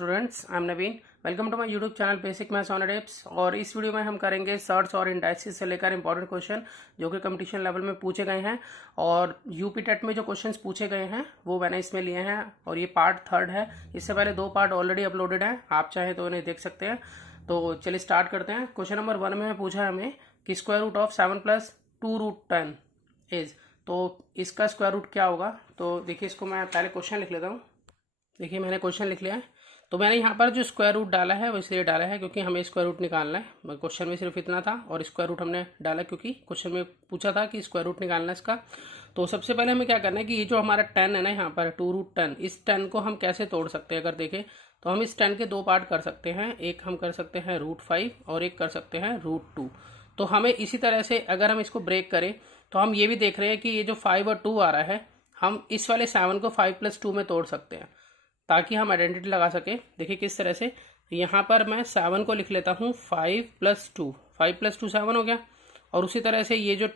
Students, I am Naveen. Welcome to my YouTube channel basic maths on tips. और इस video में हम करेंगे सर्च और इंडाइसिस से लेकर इंपॉर्टेंट क्वेश्चन जो कि कंपटीशन लेवल में पूछे गए हैं। और यूपी टेट में जो क्वेश्चंस पूछे गए हैं वो मैंने इसमें लिए हैं और ये पार्ट 3 है। इससे पहले 2 पार्ट ऑलरेडी अपलोडेड हैं, आप चाहें तो इन्हें देख सकते हैं। तो चलिए स्टार्ट करते हैं। क्वेश्चन नंबर 1 में पूछा है हमें कि स्क्वायर रूट ऑफ 7 + 2√10 इज, तो इसका स्क्वायर रूट क्या होगा। तो देखिए, इसको मैं पहले क्वेश्चन लिख लेता हूँ। देखिए, मैंने क्वेश्चन लिख लिया है। तो मैंने यहाँ पर जो स्क्वायर रूट डाला है वो इसलिए डाला है क्योंकि हमें स्क्वायर रूट निकालना है। क्वेश्चन में सिर्फ इतना था और स्क्वायर रूट हमने डाला क्योंकि क्वेश्चन में पूछा था कि स्क्वायर रूट निकालना है इसका। तो सबसे पहले हमें क्या करना है कि ये जो हमारा 10 है ना, यहाँ पर 2√10, इस 10 को हम कैसे तोड़ सकते हैं। अगर देखें तो हम इस 10 के 2 पार्ट कर सकते हैं। एक हम कर सकते हैं √5 और एक कर सकते हैं √2। तो हमें इसी तरह से अगर हम इसको ब्रेक करें तो हम ये भी देख रहे हैं कि ये जो 5 और 2 आ रहा है, हम इस वाले 7 को 5 + 2 में तोड़ सकते हैं ताकि हम आइडेंटिटी लगा सके। देखिए किस तरह से, यहाँ पर मैं 7 को लिख लेता हूँ 5 + 2, 5 + 2 7 हो गया। और उसी तरह से ये जो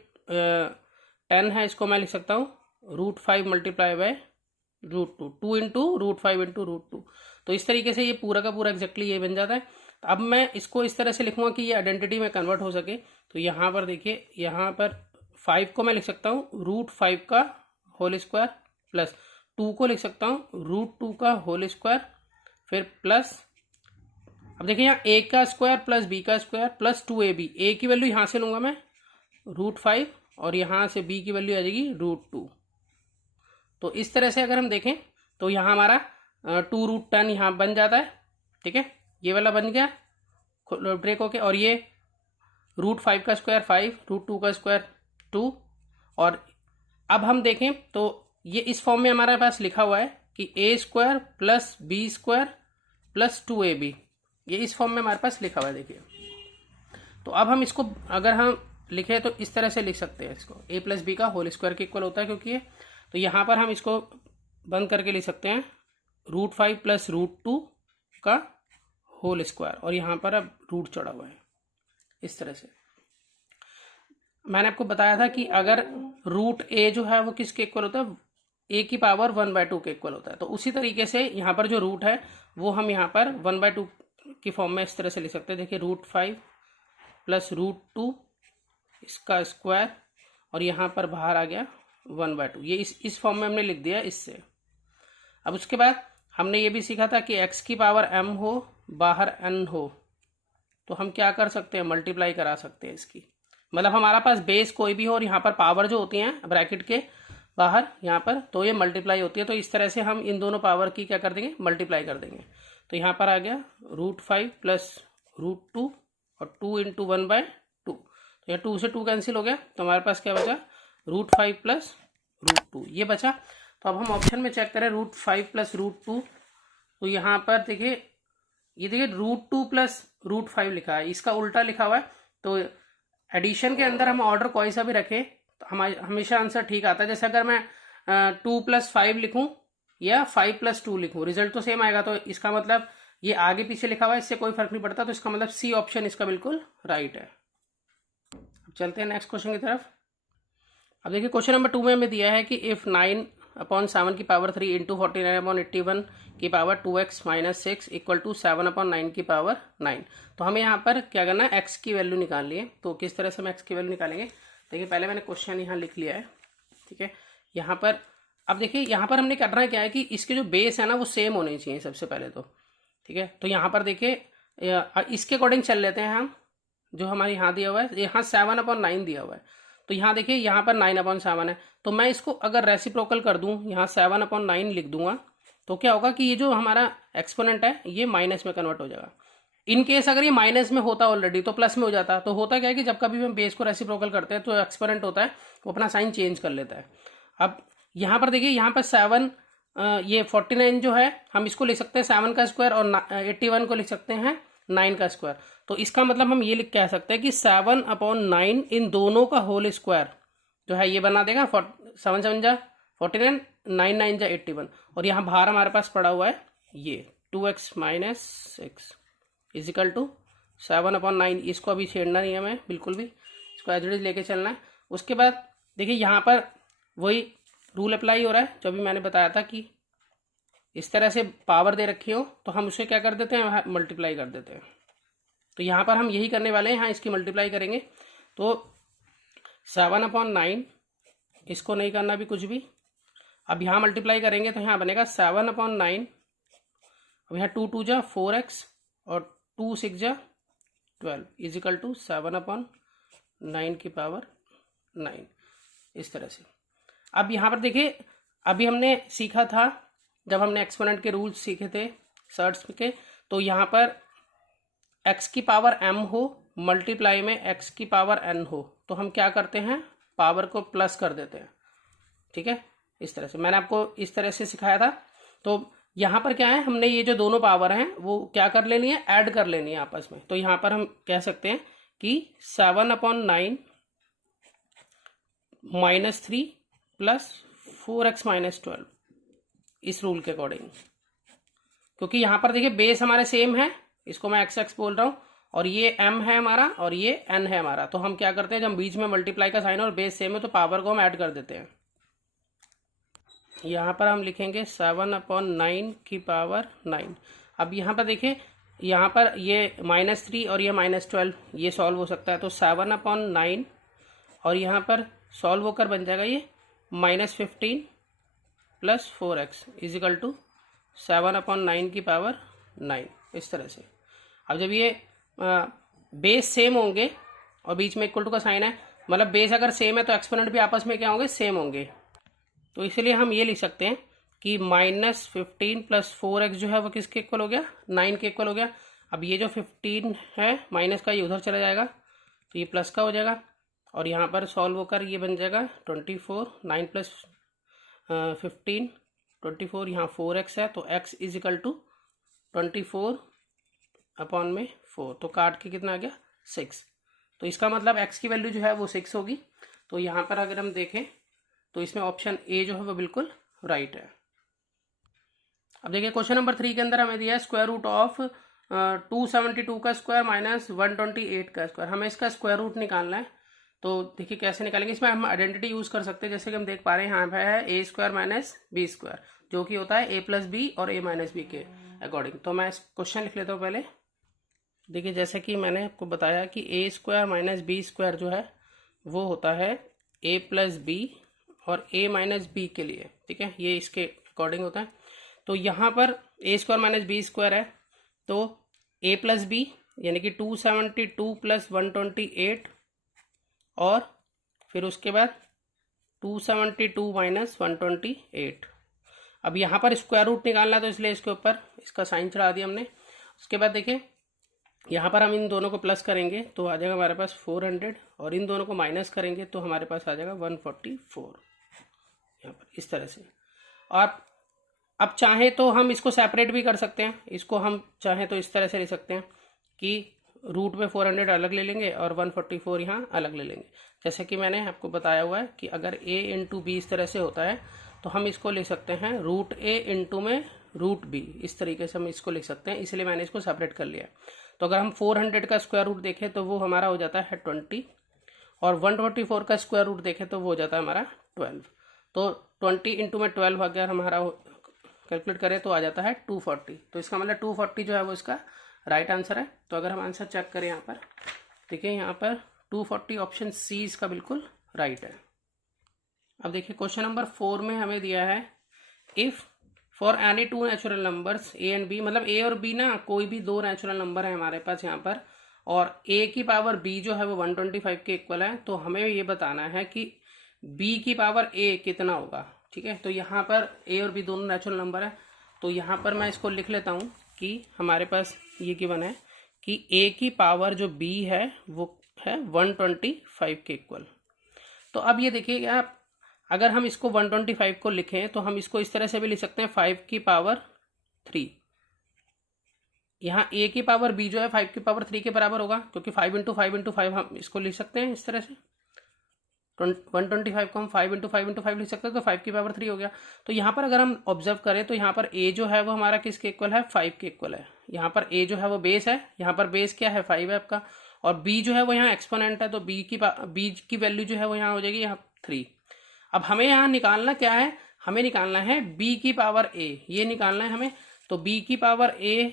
10 है इसको मैं लिख सकता हूँ √5 × √2, 2 × √5 × √2। तो इस तरीके से ये पूरा का पूरा एग्जैक्टली ये बन जाता है। तो अब मैं इसको इस तरह से लिखूंगा कि ये आइडेंटिटी में कन्वर्ट हो सके। तो यहाँ पर देखिए, यहाँ पर 5 को मैं लिख सकता हूँ √5 का होल स्क्वायर प्लस 2 को लिख सकता हूँ √2 का होल स्क्वायर, फिर प्लस, अब देखिए यहाँ a का स्क्वायर प्लस b का स्क्वायर प्लस 2ab। a की वैल्यू यहाँ से लूंगा मैं √5 और यहाँ से b की वैल्यू आ जाएगी √2। तो इस तरह से अगर हम देखें तो यहाँ हमारा 2√10 यहाँ बन जाता है। ठीक है, ये वाला बन गया ब्रेक होके। और ये √5 का स्क्वायर 5, √2 का स्क्वायर 2। और अब हम देखें तो ये इस फॉर्म में हमारे पास लिखा हुआ है कि a² + b² + 2ab, ये इस फॉर्म में हमारे पास लिखा हुआ है। देखिए, तो अब हम इसको अगर हम लिखें तो इस तरह से लिख सकते हैं इसको, a + b का होल स्क्वायर के इक्वल होता है क्योंकि ये। तो यहाँ पर हम इसको बंद करके लिख सकते हैं √5 + √2 का होल स्क्वायर, और यहाँ पर अब रूट चढ़ा हुआ है इस तरह से। मैंने आपको बताया था कि अगर √a जो है वो किसके इक्वल होता है, a की पावर 1/2 के इक्वल होता है। तो उसी तरीके से यहाँ पर जो रूट है वो हम यहाँ पर 1/2 की फॉर्म में इस तरह से लिख सकते हैं। देखिए, √5 + √2 इसका स्क्वायर, और यहाँ पर बाहर आ गया 1/2। ये इस फॉर्म में हमने लिख दिया इससे। अब उसके बाद हमने ये भी सीखा था कि x की पावर m हो, बाहर n हो, तो हम क्या कर सकते हैं, मल्टीप्लाई करा सकते हैं इसकी। मतलब हमारा पास बेस कोई भी हो और यहाँ पर पावर जो होती हैं ब्रैकेट के बाहर यहाँ पर, तो ये मल्टीप्लाई होती है। तो इस तरह से हम इन दोनों पावर की क्या कर देंगे, मल्टीप्लाई कर देंगे। तो यहाँ पर आ गया √5 + √2 और 2 × 1/2। तो यहाँ 2 से 2 कैंसिल हो गया, तो हमारे पास क्या बचा, √5 + √2 ये बचा। तो अब हम ऑप्शन में चेक करें √5 + √2। तो यहाँ पर देखिए, ये देखिए √2 + √5 लिखा है, इसका उल्टा लिखा हुआ है। तो एडिशन के अंदर हम ऑर्डर कोई सा भी रखें तो हमेशा आंसर ठीक आता है। जैसे अगर मैं 2 + 5 लिखूं या 5 + 2 लिखूं, रिजल्ट तो सेम आएगा। तो इसका मतलब ये आगे पीछे लिखा हुआ है, इससे कोई फर्क नहीं पड़ता। तो इसका मतलब सी ऑप्शन इसका बिल्कुल राइट है। अब चलते हैं नेक्स्ट क्वेश्चन की तरफ। अब देखिए, क्वेश्चन नंबर 2 में हमें दिया है कि इफ 9/7 की पावर 3 × 49/81 की पावर 2x - 6 = 7/9 की पावर 9। तो हमें यहाँ पर क्या करना है, x की वैल्यू निकालनी है। तो किस तरह से हम x की वैल्यू निकालेंगे, देखिए पहले मैंने क्वेश्चन यहाँ लिख लिया है। ठीक है, यहाँ पर अब देखिए, यहाँ पर हमने करना क्या है कि इसके जो बेस है ना वो सेम होने चाहिए सबसे पहले तो। ठीक है, तो यहाँ पर देखिए इसके अकॉर्डिंग चल लेते हैं हम। जो हमारे यहाँ दिया हुआ है, यहाँ 7/9 दिया हुआ है। तो यहाँ देखिए, यहाँ पर 9/7 है। तो मैं इसको अगर रेसिप्रोकल कर दूं, यहाँ 7/9 लिख दूंगा, तो क्या होगा कि ये जो हमारा एक्सपोनेंट है ये माइनस में कन्वर्ट हो जाएगा। इन केस अगर ये माइनस में होता ऑलरेडी तो प्लस में हो जाता। तो होता क्या है कि जब कभी भी हम बेस को रेसिप्रोकल करते हैं तो एक्सपोनेंट होता है वो अपना साइन चेंज कर लेता है। अब यहाँ पर देखिए, यहाँ पर 7 ये 49 जो है हम इसको लिख सकते हैं 7 का स्क्वायर, और 81 को लिख सकते हैं 9 का स्क्वायर। तो इसका मतलब हम ये लिख कह सकते हैं कि 7/9 इन दोनों का होल स्क्वायर जो है ये बना देगा 7 7 जा 49, 9 9 जा 81। और यहाँ बाहर हमारे पास पड़ा हुआ है ये 2x - 6 = 7/9। इसको अभी छेड़ना नहीं है मैं बिल्कुल भी, इसको एज इट इज लेके चलना है। उसके बाद देखिए, यहाँ पर वही रूल अप्लाई हो रहा है जो अभी मैंने बताया था कि इस तरह से पावर दे रखी हो तो हम उसे क्या कर देते हैं, मल्टीप्लाई कर देते हैं। तो यहाँ पर हम यही करने वाले हैं, यहाँ इसकी मल्टीप्लाई करेंगे। तो 7/9, इसको नहीं करना भी कुछ भी। अब यहाँ मल्टीप्लाई करेंगे तो यहाँ बनेगा 7/9। अब यहाँ 2 2 जा 4x और 2 6 जा 12 इजिकल टू 7/9 की पावर 9, इस तरह से। अब यहाँ पर देखिए, अभी हमने सीखा था जब हमने एक्सपोनेंट के रूल्स सीखे थे सर्ट्स के, तो यहाँ पर x की पावर m हो मल्टीप्लाई में x की पावर n हो तो हम क्या करते हैं, पावर को प्लस कर देते हैं। ठीक है, इस तरह से मैंने आपको इस तरह से सिखाया था। तो यहाँ पर क्या है, हमने ये जो दोनों पावर हैं वो क्या कर लेनी है, ऐड कर लेनी है आपस में। तो यहाँ पर हम कह सकते हैं कि 7/9 -3 प्लस 4x - 12, इस रूल के अकॉर्डिंग। क्योंकि यहाँ पर देखिए बेस हमारे सेम है, इसको मैं x बोल रहा हूँ, और ये m है हमारा और ये n है हमारा। तो हम क्या करते हैं, जब बीच में मल्टीप्लाई का साइन और बेस सेम है तो पावर को हम ऐड कर देते हैं। यहाँ पर हम लिखेंगे 7/9 की पावर 9। अब यहाँ पर देखिए, यहाँ पर ये -3 और ये -12 ये सॉल्व हो सकता है। तो 7/9 और यहाँ पर सॉल्व होकर बन जाएगा ये -15 प्लस 4x इजिकल टू 7/9 की पावर 9, इस तरह से। अब जब ये बेस सेम होंगे और बीच में इक्वल टू का साइन है, मतलब बेस अगर सेम है तो एक्सपोनेंट भी आपस में क्या होंगे, सेम होंगे। तो इसलिए हम ये लिख सकते हैं कि -15 प्लस 4x जो है वो किसके इक्वल हो गया, 9 के इक्वल हो गया। अब ये जो 15 है माइनस का, ये उधर चला जाएगा तो ये प्लस का हो जाएगा, और यहाँ पर सॉल्व होकर ये बन जाएगा 24। 9 प्लस 15 24, यहाँ 4x है तो x इजिकल टू 24/4। तो काट के कितना आ गया, 6। तो इसका मतलब x की वैल्यू जो है वो 6 होगी। तो यहाँ पर अगर हम देखें तो इसमें ऑप्शन ए जो है वो बिल्कुल राइट है। अब देखिए क्वेश्चन नंबर 3 के अंदर हमें दिया है स्क्वायर रूट ऑफ 272 का स्क्वायर माइनस 128 का स्क्वायर। हमें इसका स्क्वायर रूट निकालना है। तो देखिए कैसे निकालेंगे, इसमें हम आइडेंटिटी यूज कर सकते हैं। जैसे कि हम देख पा रहे हैं यहाँ पे है a square minus B square, जो कि होता है a प्लस बी और a माइनस बी के अकॉर्डिंग। तो मैं क्वेश्चन लिख लेता हूँ पहले। देखिए जैसे कि मैंने आपको बताया कि a square minus B square जो है वो होता है a प्लस बी और a माइनस बी के लिए। ठीक है, ये इसके अकॉर्डिंग होता है। तो यहाँ पर a square minus B square है, तो a प्लस बी यानी कि 272 प्लस 128 और फिर उसके बाद 272 माइनस 128। अब यहाँ पर स्क्वायर रूट निकालना है तो इसलिए इसके ऊपर इसका साइन चढ़ा दिया हमने। उसके बाद देखिए यहाँ पर हम इन दोनों को प्लस करेंगे तो आ जाएगा हमारे पास 400, और इन दोनों को माइनस करेंगे तो हमारे पास आ जाएगा 144, यहाँ पर इस तरह से। और अब चाहे तो हम इसको सेपरेट भी कर सकते हैं। इसको हम चाहे तो इस तरह से ले सकते हैं कि रूट में 400 अलग ले लेंगे और 144 यहाँ अलग ले लेंगे। जैसे कि मैंने आपको बताया हुआ है कि अगर a इंटू बी इस तरह से होता है तो हम इसको ले सकते हैं रूट a इंटू में रूट b, इस तरीके से हम इसको लिख सकते हैं। इसलिए मैंने इसको सेपरेट कर लिया। तो अगर हम 400 का स्क्वायर रूट देखें तो वो हमारा हो जाता है 20, और 144 का स्क्वायर रूट देखें तो वो हो जाता है हमारा 12। तो 20 इंटू में 12 अगर हमारा कैलकुलेट करें तो आ जाता है 240। तो इसका मतलब 240 जो है वो इसका राइट आंसर है। तो अगर हम आंसर चेक करें यहाँ पर, देखिए यहाँ पर 240 ऑप्शन सी इसका बिल्कुल राइट है। अब देखिए क्वेश्चन नंबर 4 में हमें दिया है if for any two natural numbers A and B, मतलब ए और बी ना कोई भी दो नेचुरल नंबर है हमारे पास यहाँ पर, और ए की पावर बी जो है वो 125 के इक्वल है। तो हमें ये बताना है कि बी की पावर ए कितना होगा। ठीक है, तो यहाँ पर ए और बी दोनों नेचुरल नंबर है। तो यहाँ पर मैं इसको लिख लेता हूँ कि हमारे पास ये गिवन है कि ए की पावर जो बी है वो है 125 के इक्वल। तो अब ये देखिए आप, अगर हम इसको 125 को लिखें तो हम इसको इस तरह से भी लिख सकते हैं 5 की पावर 3। यहाँ a की पावर b जो है 5 की पावर 3 के बराबर होगा, क्योंकि 5 इंटू 5 इंटू 5 हम इसको लिख सकते हैं इस तरह से। 125 को हम 5 इंटू 5 इंटू 5 लिख सकते हैं, तो 5 की पावर 3 हो गया। तो यहाँ पर अगर हम ऑब्जर्व करें तो यहाँ पर a जो है वो हमारा किसके इक्वल है, 5 के इक्वल है। यहाँ पर a जो है वो बेस है, यहाँ पर बेस क्या है 5 है आपका, और b जो है वो यहाँ एक्सपोनेंट है, तो b की वैल्यू जो है वो यहाँ हो जाएगी यहाँ 3। अब हमें यहाँ निकालना क्या है, हमें निकालना है b की पावर a, ये निकालना है हमें। तो b की पावर a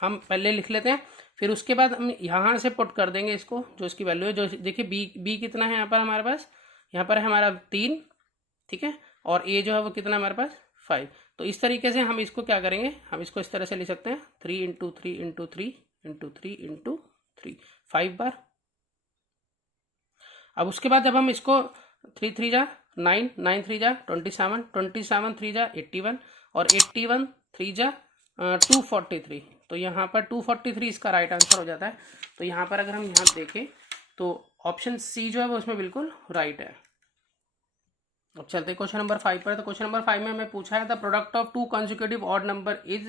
हम पहले लिख लेते हैं, फिर उसके बाद हम यहाँ से पुट कर देंगे इसको, जो इसकी वैल्यू है। जो देखिए b कितना है यहाँ पर हमारे पास, यहाँ पर है हमारा 3, ठीक है, और a जो है वो कितना हमारे पास 5। तो इस तरीके से हम इसको क्या करेंगे, हम इसको इस तरह से लिख सकते हैं 3 इंटू 3 इंटू 3 इंटू 3 इंटू 3, 5 बार। अब उसके बाद जब हम इसको 3 3 जा 9, 9 3 जा 27, 27 3 जा 81, और 81 3 जा 243। तो यहाँ पर 243 इसका राइट आंसर हो जाता है। तो यहाँ पर अगर हम यहाँ देखें तो ऑप्शन सी जो है वो उसमें बिल्कुल राइट है। अब चलते क्वेश्चन नंबर 5 पर। तो क्वेश्चन नंबर 5 में हमें पूछा है the product of two consecutive odd number is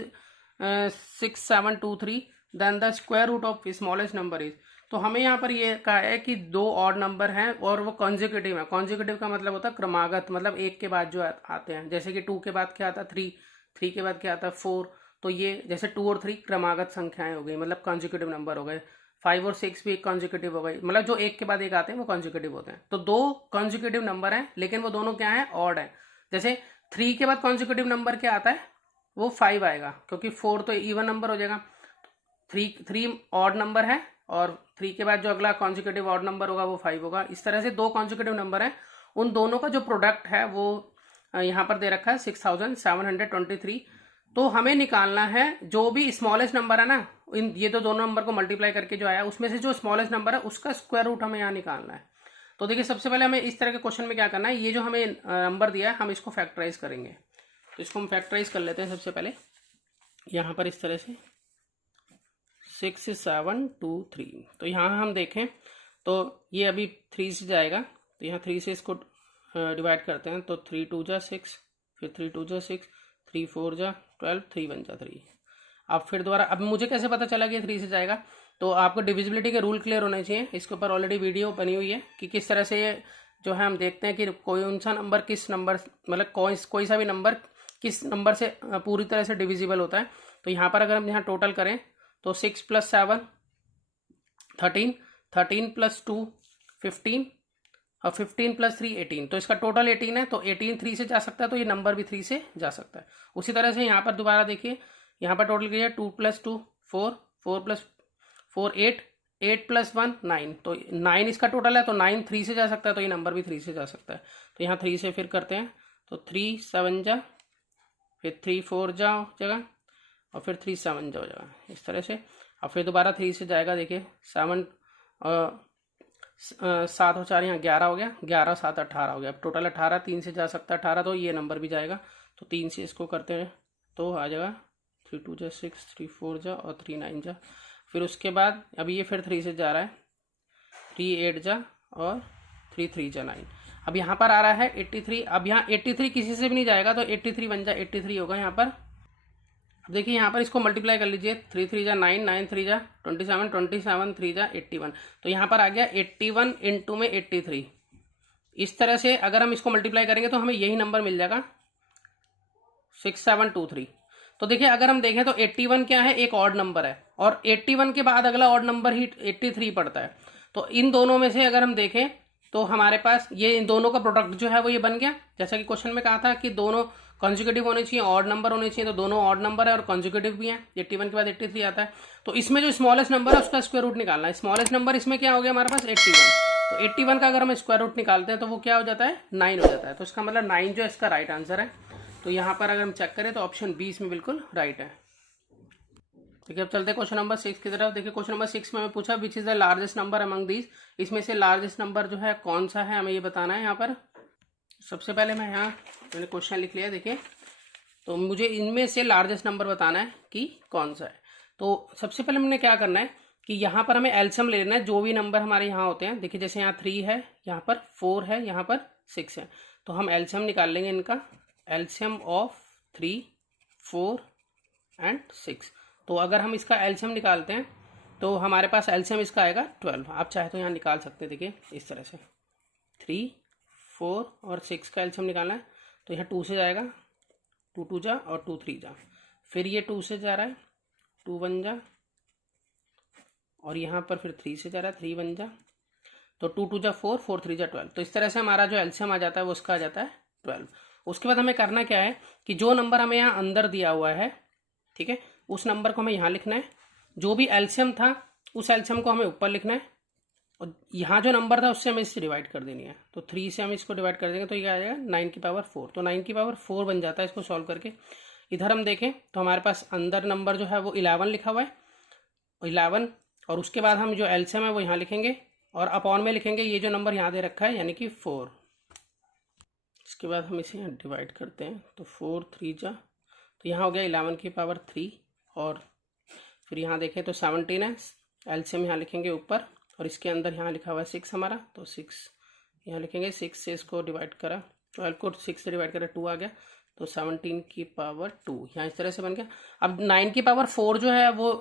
6723, then the square root of smallest number is. तो हमें यहाँ पर ये कहा है कि दो ऑड नंबर हैं और वो कॉन्जिक्यूटिव है। कॉन्जिक्यूटिव का मतलब होता है क्रमागत, मतलब एक के बाद जो आते हैं। जैसे कि 2 के बाद क्या आता है 3, 3 के बाद क्या आता है 4। तो ये जैसे 2 और 3 क्रमागत संख्याएं हो गई, मतलब कॉन्जिक्यूटिव नंबर हो गए। 5 और 6 भी कॉन्जिक्यूटिव हो गई, मतलब जो एक के बाद एक आते हैं वो कॉन्जिक्यूटिव होते हैं। तो दो कॉन्जिक्यूटिव नंबर हैं, लेकिन वो दोनों क्या है, ऑड है। जैसे 3 के बाद कॉन्जिक्यूटिव नंबर क्या आता है, वो 5 आएगा, क्योंकि 4 तो इवन नंबर हो जाएगा। 3 ऑड नंबर है और 3 के बाद जो अगला कॉन्जिक्यूटिव ऑड नंबर होगा वो 5 होगा। इस तरह से दो कॉन्जिक्यूटिव नंबर है, उन दोनों का जो प्रोडक्ट है वो यहाँ पर दे रखा है 6723। तो हमें निकालना है जो भी स्मॉलेस्ट नंबर है ना, ये तो दोनों नंबर को मल्टीप्लाई करके जो आया उसमें से जो स्मॉलेस्ट नंबर है उसका स्क्वायर रूट हमें यहाँ निकालना है। तो देखिए सबसे पहले हमें इस तरह के क्वेश्चन में क्या करना है, ये जो हमें नंबर दिया है हम इसको फैक्टराइज करेंगे। तो इसको हम फैक्टराइज कर लेते हैं सबसे पहले। यहाँ पर इस तरह से 6723। तो यहाँ हम देखें तो ये अभी 3 से जाएगा, तो यहाँ 3 से इसको डिवाइड करते हैं। तो 3 2 जा 6, फिर 3 2 जा 6, 3 4 जा 12, 3 1 जा 3। अब फिर दोबारा, अब मुझे कैसे पता चला कि 3 से जाएगा, तो आपको डिविजिबिलिटी के रूल क्लियर होने चाहिए। इसके ऊपर ऑलरेडी वीडियो बनी हुई है कि किस तरह से ये जो है हम देखते हैं कि कोई सा नंबर किस नंबर, मतलब कोई सा भी नंबर किस नंबर से पूरी तरह से डिविजिबल होता है। तो यहाँ पर अगर हम यहाँ टोटल करें तो 6 + 7 13, 13 + 2 15, और 15 + 3 18। तो इसका टोटल 18 है, तो 18 3 से जा सकता है, तो ये नंबर भी 3 से जा सकता है। उसी तरह से यहाँ पर दोबारा देखिए, यहाँ पर टोटल किया 2 + 2 4, 4 + 4 8, 8 + 1 9। तो 9 इसका टोटल है, तो 9 3 से जा सकता है, तो ये नंबर भी 3 से जा सकता है। तो यहाँ 3 से फिर करते हैं, तो 3 7 जा, फिर 3 4 जा हो जाएगा, और फिर 3 7 जा हो जाएगा, इस तरह से। और फिर दोबारा 3 से जाएगा, देखिए 7 7 और 4 यहाँ 11 हो गया, 11 7 18 हो गया। अब टोटल 18, 3 से जा सकता है 18, तो ये नंबर भी जाएगा। तो 3 से इसको करते हैं तो आ जाएगा 3 2 जा 6, 3 4 जा और 3 9 जा। फिर उसके बाद अभी ये फिर 3 से जा रहा है, 3 8 जा और 3 3 जा 9। अब यहाँ पर आ रहा है 83। अब यहाँ 83 किसी से भी नहीं जाएगा, तो 83 बन जा 83 होगा यहाँ पर। अब देखिए यहाँ पर इसको मल्टीप्लाई कर लीजिए, 3 3 जा 9, 9 3 जा 27, 27 3 जा 81। तो यहाँ पर आ गया 81 इंटू में 83। इस तरह से अगर हम इसको मल्टीप्लाई करेंगे तो हमें यही नंबर मिल जाएगा 6723। तो देखिए अगर हम देखें तो 81 क्या है, एक ऑड नंबर है, और 81 के बाद अगला ऑड नंबर ही 83 पड़ता है। तो इन दोनों में से अगर हम देखें तो हमारे पास ये इन दोनों का प्रोडक्ट जो है वो ये बन गया। जैसा कि क्वेश्चन में कहा था कि दोनों कॉन्जिक्यूटिव होने चाहिए, ऑड नंबर होने चाहिए, तो दोनों ऑड नंबर है और कॉन्जिक्यूटिव भी है। 81 के बाद 83 आता है। तो इसमें जो स्मॉलेस्ट नंबर है उसका स्क्वायर रूट निकालना है। स्मॉलेस्ट नंबर इसमें क्या हो गया हमारे पास 81। तो 81 का अगर हम स्क्वायर रूट निकालते हैं तो वो क्या हो जाता है 9 हो जाता है। तो इसका मतलब 9 जो है इसका राइट आंसर है। तो यहाँ पर अगर हम चेक करें तो ऑप्शन बी इसमें बिल्कुल राइट है। देखिए अब चलते हैं क्वेश्चन नंबर 6 की तरफ। देखिए क्वेश्चन नंबर 6 में हमें पूछा which is the largest number among these. इसमें से लार्जेस्ट नंबर जो है कौन सा है, हमें ये बताना है। यहाँ पर सबसे पहले मैंने क्वेश्चन लिख लिया। देखिए तो मुझे इनमें से लार्जेस्ट नंबर बताना है कि कौन सा है। तो सबसे पहले हमने क्या करना है कि यहाँ पर हमें एलसीएम ले लेना है, जो भी नंबर हमारे यहाँ होते हैं। देखिए जैसे यहाँ 3 है, यहाँ पर 4 है, यहाँ पर 6 है, तो हम एलसीएम निकाल लेंगे इनका। LCM of 3, 4 and 6। तो अगर हम इसका एलसीएम निकालते हैं तो हमारे पास एलसीएम इसका आएगा 12। आप चाहे तो यहाँ निकाल सकते हैं। देखिए इस तरह से 3, 4 और 6 का एलसीएम निकालना है। तो यहाँ 2 से जाएगा, 2 2 जा और 2 3 जा। फिर ये 2 से जा रहा है, 2 1 जा, और यहाँ पर फिर 3 से जा रहा है, 3 1 जा। तो 2 2 जा 4, 4 3 जा 12। तो इस तरह से हमारा जो एलसीएम आ जाता है वो उसका आ जाता है 12। उसके बाद हमें करना क्या है कि जो नंबर हमें यहाँ अंदर दिया हुआ है, ठीक है, उस नंबर को हमें यहाँ लिखना है। जो भी एलसीएम था उस एलसीएम को हमें ऊपर लिखना है, और यहाँ जो नंबर था उससे हमें इससे डिवाइड कर देनी है। तो 3 से हम इसको डिवाइड कर देंगे तो ये आ जाएगा 9 की पावर 4। तो 9 की पावर 4 बन जाता है इसको सॉल्व करके। इधर हम देखें तो हमारे पास अंदर नंबर जो है वो 11 लिखा हुआ है, 11, और उसके बाद हम जो एलसीएम है वो यहाँ लिखेंगे और अपॉन में लिखेंगे ये जो नंबर यहाँ दे रखा है यानी कि 4। इसके बाद हम इसे यहाँ डिवाइड करते हैं तो 4 3 जा, तो यहाँ हो गया 11 की पावर 3, और फिर यहाँ देखें तो 17 है, एलसीएम यहाँ लिखेंगे ऊपर, और इसके अंदर यहाँ लिखा हुआ है 6 हमारा, तो 6 यहाँ लिखेंगे। 6 से इसको डिवाइड करा, 12 को 6 से डिवाइड करा 2 आ गया, तो 17 की पावर 2 यहाँ इस तरह से बन गया। अब 9 की पावर 4 जो है वो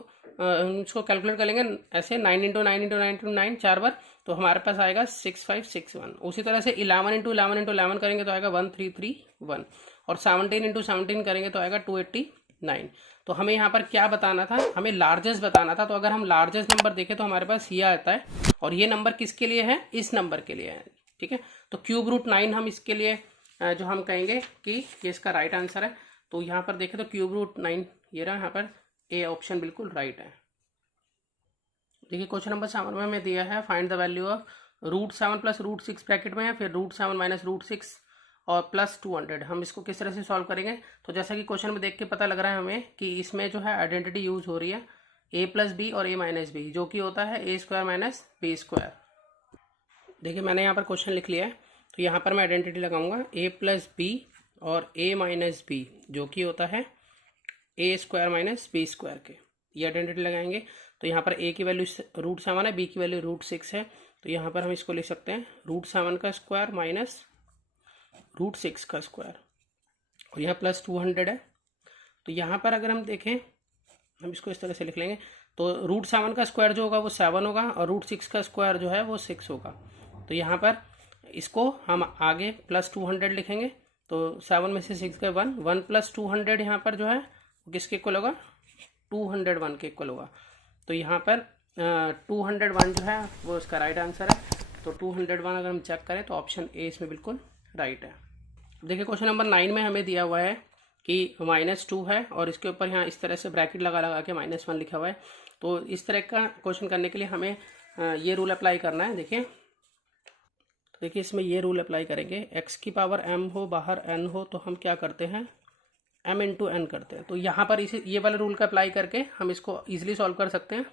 इसको कैलकुलेट कर लेंगे ऐसे 9 इंटू 9 इंटू 9 इंटू 9 4 बार, तो हमारे पास आएगा 6561। उसी तरह से 11 इंटू 11 इंटू 11 करेंगे तो आएगा 1331, और 17 इंटू 17 करेंगे तो आएगा 289। तो हमें यहाँ पर क्या बताना था, हमें लार्जेस्ट बताना था। तो अगर हम लार्जेस्ट नंबर देखें तो हमारे पास ये आता है, और ये नंबर किसके लिए है, इस नंबर के लिए है, ठीक है। तो क्यूब रूट 9 हम इसके लिए जो हम कहेंगे कि ये इसका राइट आंसर है। तो यहाँ पर देखें तो क्यूब रूट 9 ये रहा, यहाँ पर ए ऑप्शन बिल्कुल राइट है। देखिए क्वेश्चन नंबर 7 में हमें दिया है find the value of √7 plus √6 bracket में है, फिर √7 माइनस √6 और प्लस 200। हम इसको किस तरह से सॉल्व करेंगे, तो जैसा कि क्वेश्चन में देख के पता लग रहा है हमें कि इसमें जो है आइडेंटिटी यूज हो रही है a प्लस बी और a माइनस बी, जो कि होता है a square minus B square. देखिए मैंने यहाँ पर क्वेश्चन लिख लिया है, तो यहाँ पर मैं आइडेंटिटी लगाऊंगा a प्लस बी और a माइनस बी, जो कि होता है a square minus B square के, ये आइडेंटिटी लगाएंगे। तो यहाँ पर a की वैल्यू √7 है, b की वैल्यू √6 है, तो यहाँ पर हम इसको लिख सकते हैं √7 का स्क्वायर माइनस √6 का स्क्वायर, और यहाँ प्लस 200 है। तो यहाँ पर अगर हम देखें, हम इसको इस तरह से लिख लेंगे, तो √7 का स्क्वायर जो होगा वो 7 होगा, और √6 का स्क्वायर जो है वो 6 होगा। तो यहाँ पर इसको हम आगे प्लस 200 लिखेंगे, तो 7 में से 6 गए 1, 1 प्लस 200 यहाँ पर जो है किसके इक्वल होगा, 201 के इक्वल होगा। तो यहाँ पर 201 जो है वो इसका राइट आंसर है। तो 201 अगर हम चेक करें तो ऑप्शन ए इसमें बिल्कुल राइट है। देखिए क्वेश्चन नंबर 9 में हमें दिया हुआ है कि -2 है, और इसके ऊपर यहाँ इस तरह से ब्रैकेट लगा के -1 लिखा हुआ है। तो इस तरह का क्वेश्चन करने के लिए हमें ये रूल अप्लाई करना है। देखिए इसमें ये रूल अप्लाई करेंगे, x की पावर m हो बाहर n हो तो हम क्या करते हैं m इंटू n करते हैं। तो यहाँ पर इसे ये वाले रूल का अप्लाई करके हम इसको ईजिली सॉल्व कर सकते हैं।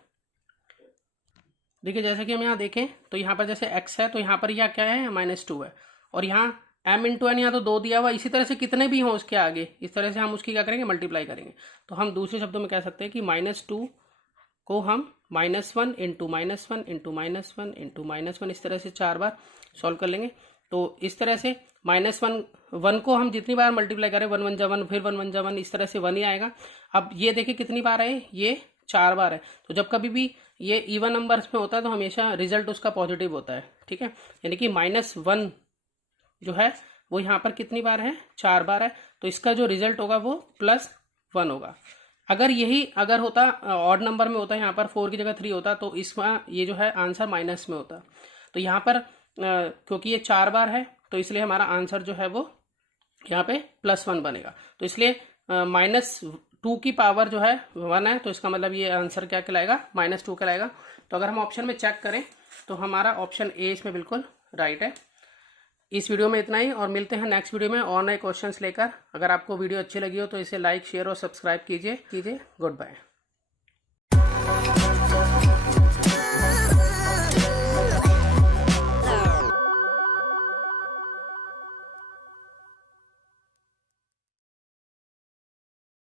देखिए जैसे कि हम यहाँ देखें तो यहाँ पर जैसे x है तो यहाँ पर यह क्या है -2 है, और यहाँ m इंटू n यहाँ तो 2 दिया हुआ, इसी तरह से कितने भी हों उसके आगे इस तरह से हम उसकी क्या करेंगे मल्टीप्लाई करेंगे। तो हम दूसरे शब्दों में कह सकते हैं कि -2 को हम -1 इंटू -1 इंटू -1 इंटू -1 इस तरह से 4 बार सॉल्व कर लेंगे। तो इस तरह से -1 को हम जितनी बार मल्टीप्लाई करें 1 1 जा 1 फिर 1 1 जा 1 इस तरह से 1 ही आएगा। अब ये देखिए कितनी बार है, ये 4 बार है। तो जब कभी भी ये इवन नंबर्स में होता है तो हमेशा रिजल्ट उसका पॉजिटिव होता है, ठीक है। यानी कि -1 जो है वो यहाँ पर कितनी बार है, 4 बार है। तो इसका जो रिजल्ट होगा वो +1 होगा। अगर यही अगर होता ऑड नंबर में होता, यहाँ पर 4 की जगह 3 होता, तो इसमें ये जो है आंसर माइनस में होता। तो यहाँ पर क्योंकि ये 4 बार है तो इसलिए हमारा आंसर जो है वो यहाँ पे +1 बनेगा। तो इसलिए -2 की पावर जो है 1 है, तो इसका मतलब ये आंसर क्या कहलाएगा, -2 कहलाएगा। तो अगर हम ऑप्शन में चेक करें तो हमारा ऑप्शन ए इसमें बिल्कुल राइट है। इस वीडियो में इतना ही, और मिलते हैं नेक्स्ट वीडियो में और नए क्वेश्चंस लेकर। अगर आपको वीडियो अच्छी लगी हो तो इसे लाइक शेयर और सब्सक्राइब कीजिए। Good bye.